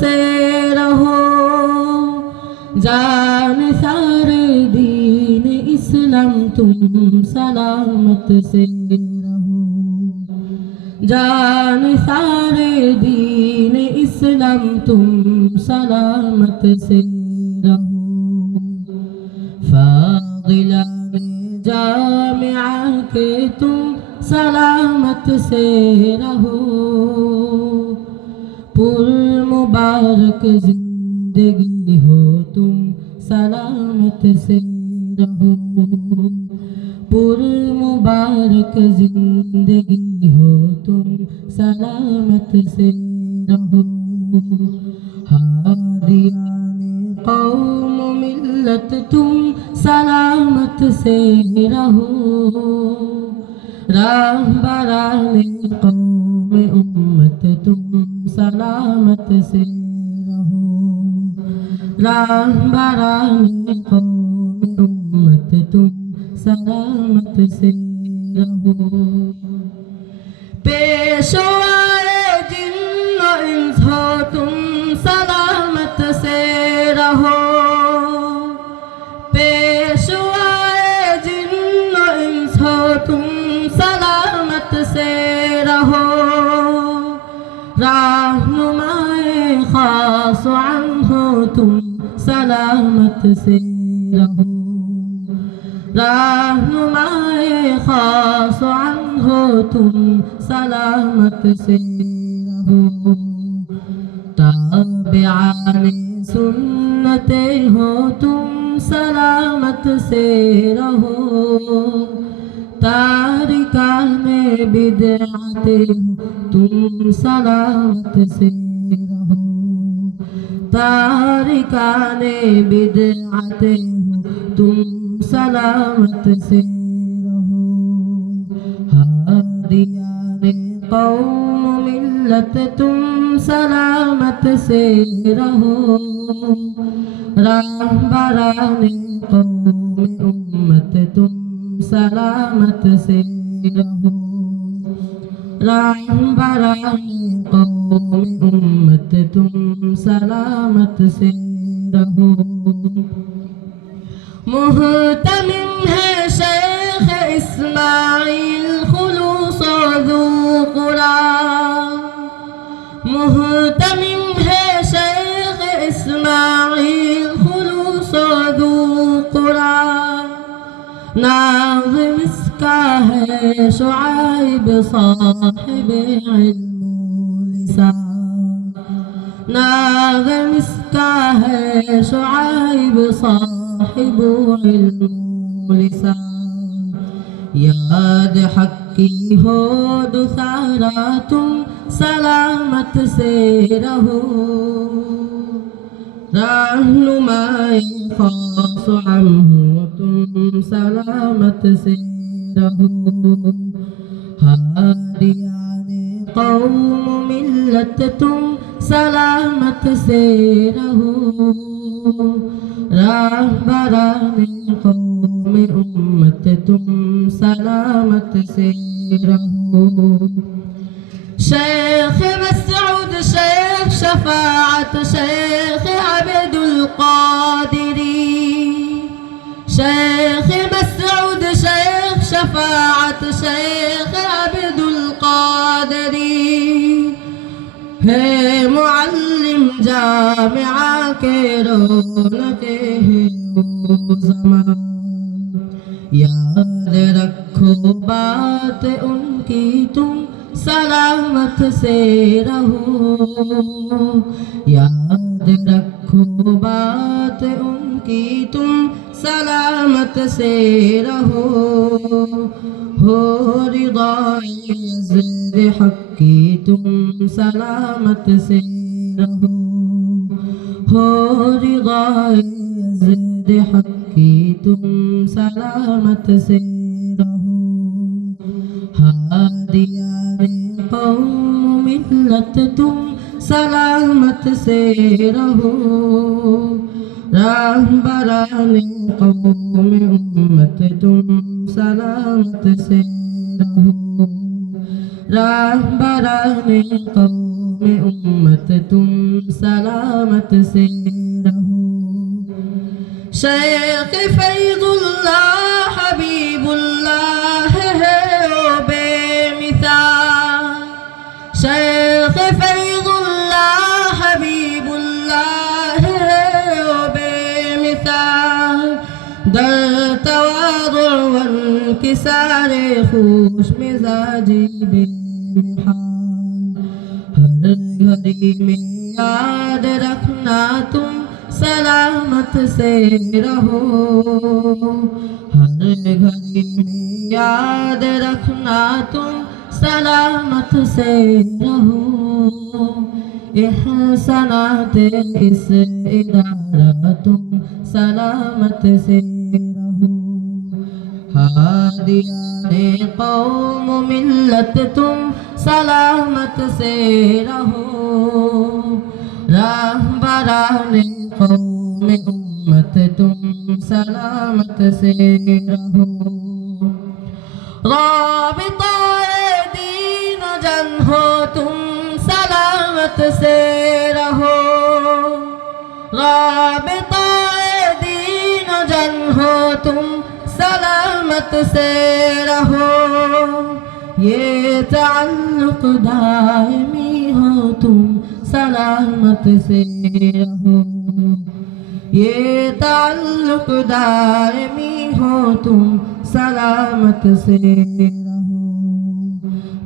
سے رہو، جان سارے دین اسلام تم سلامت سے رہو، جان سارے دین اسلام تم سلامت سے رہو۔ فاضلان جامعہ کے تم سلامت سے رہو، پر مبارک زندگی ہو تم سلامت سے رہو، پر مبارک زندگی ہو تم سلامت سے رہو۔ ہادیان قوم ملت تم سلامت سے رہو، راہبران قوم امت تم سلامت سے رہو، راہبران قوم امت تم سلامت سے رہو۔ پیشوائے جن و انس ہو تم سلامت سے رہو، پیشوائے جن و انس ہو تم سلامت سے رہو، رہنمائے خاص و عام ہو تم سلامت سے رہو، رہنمائے خاص و عام ہو تم سلامت سے رہو۔ تابعان سنت ہو تم سلامت سے رہو، تارکان بدعت تم سلامت سے رہو، تارکان بدعت تم سلامت سے رہو۔ ہادیان قوم ملت تم سلامت سے رہو، راہبران قوم امت تم سلامت سے رہو، راہبران قوم امت تم سلامت سے رہو۔ محتمم ہے شیخ اسماعیل خلوص و ذو قرآن، محتمم ہے شیخ اسماعیل خلوص و ذو قرآن، ناظم اس کا ہے شعیب صاحب علم و لسان، ناظم اس کا ہے شعیب صاحب علم و لسان، یاد حق کی ہو دوسارا تم سلامت سے رہو، رہنمائے خاص و عام ہو تم سلامت سے رہو، ہادیان قوم ملت تم سلامت سے رہو، راہبران قوم امت تم سلامت سے رہو۔ شیخ مسعود شیخ شفاعت شیخ عبد القادری، شیخ مسعود شیخ شفاعت شیخ عبد القادری، ہے معلم جامعہ کے رونق ہے وہ زمان، یاد رکھو بات ان کی تم سلامت سے رہو، یاد رکھو بات ان کی تم سلامت سے رہو، ہو رضائے یزد حق کی تم سلامت سے رہو، ہو رضائے یزد حق کی تم سلامت سے رہو، ہادیان قوم ملت تم سلامت سے رہو، راہبران قوم امت تم سلامت سے رہو، راہبران قوم قوم امت تم سلامت سے رہو شیخ فیض اللہ حبیب اللہ ہے وہ بے مثال شیخ فیض اللہ حبیب اللہ ہے وہ بے مثال در تواضع وانکسار خوش مزاجی بے محال ہر گھڑی میں یاد رکھنا تم سلامت سے رہو ہر گھڑی میں یاد رکھنا تم سلامت سے رہو احسانات اس ادارہ تم سلامت سے رہو ہادیان قوم ملت تم سلامت سے رہو راہبران قوم امت تم سلامت سے رہو رابطۂ دین و جن ہو تم سلامت سے رہو رابطۂ دین و جن ہو تم سلامت سے رہو یہ تعلق دائمی ہو تم سلامت سے رہو یہ تعلق دائمی ہو تم سلامت سے رہو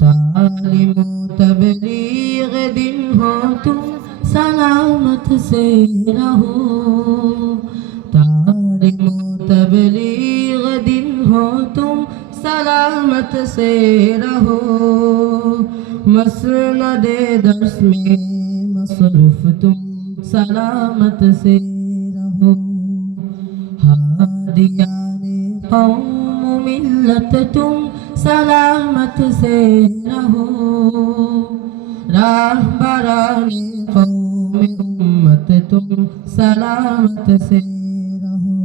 تعلیم و تبلیغ دین ہو تم سلامت سے رہو تعلیم و تبلیغ دین ہو تم سلامت سے رہو مسند درس میں مصروف تم سلامت سے رہو ہادیان قوم ملت تم سلامت سے رہو راہبران قوم امت تم سلامت سے رہو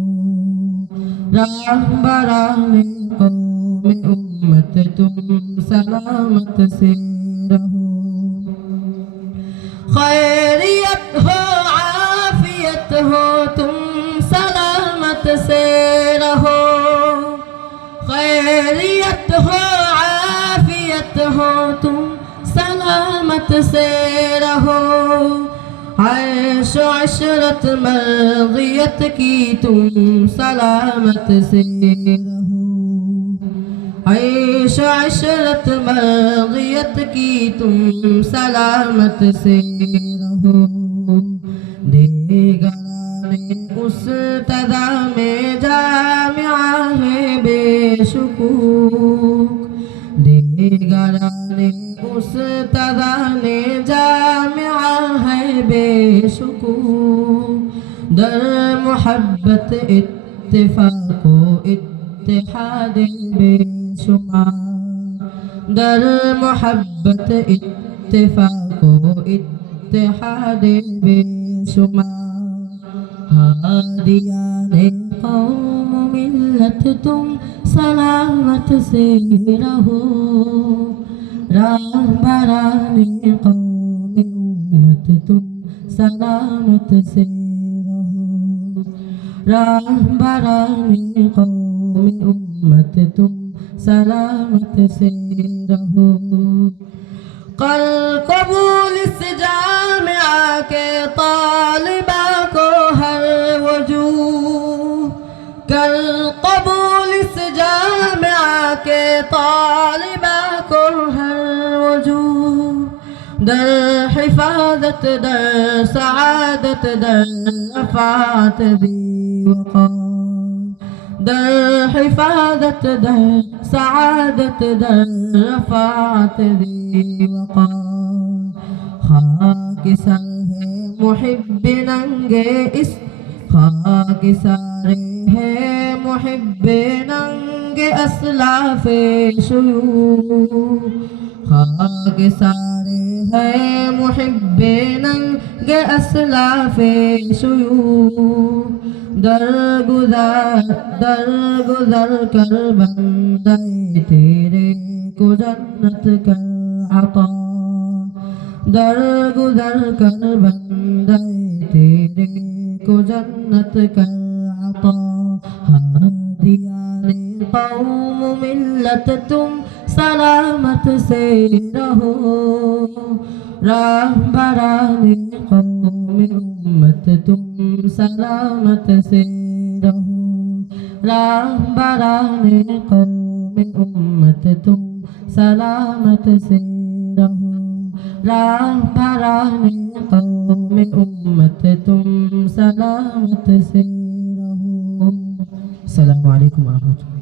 راہبران قوم امت تم سلامت سے رہو خیریت ہو عافیت ہو تم سلامت سے رہو خیریت ہو عافیت ہو تم سلامت سے رہو عیش و عشرت مرضیت کی تم سلامت سے رہو عیش و عشرت مرضیت کی تم سلامت سے رہو دیگران استدا میں جامعہ ہے بے شکوک دیگران استدا میں جامعہ ہے بے شکوک در محبت اتفاق و اتحاد بے شمار در محبت اتفاق و اتحاد بے شمار ہادیان قوم ملت تم سلامت سے رہو راہبران قوم امت تم سلامت سے رہو راہبران قوم امت تم سلامت سے رہو کل قبول اس جامعہ کے طالبہ کو ہر وجوہ کل قبول اس جامعہ کے طالبہ کو ہر وجوہ در حفاظت در سعادت در رفعت ذی وقار در حفاظت در سعادت در رفعت ذی وقار خاک سر ہے محب ننگے اس خاک سارے ہے محب ننگے اسلاف شیوخ خاک سارے ہے محب ننگے اسلاف شیوخ در گزر کر بندے تیرے کو جنت کر عطا در گزر کر بندے تیرے کو جنت کا عطا ہادیان قوم ملت تم سلامت سے رہو راہبران قوم امت تم سلامت سے رہو راہبران قوم امت تم سلامت سے رہو راہبران قوم امت تم سلامت سے رہو۔ السلام علیکم ورحمۃ اللہ۔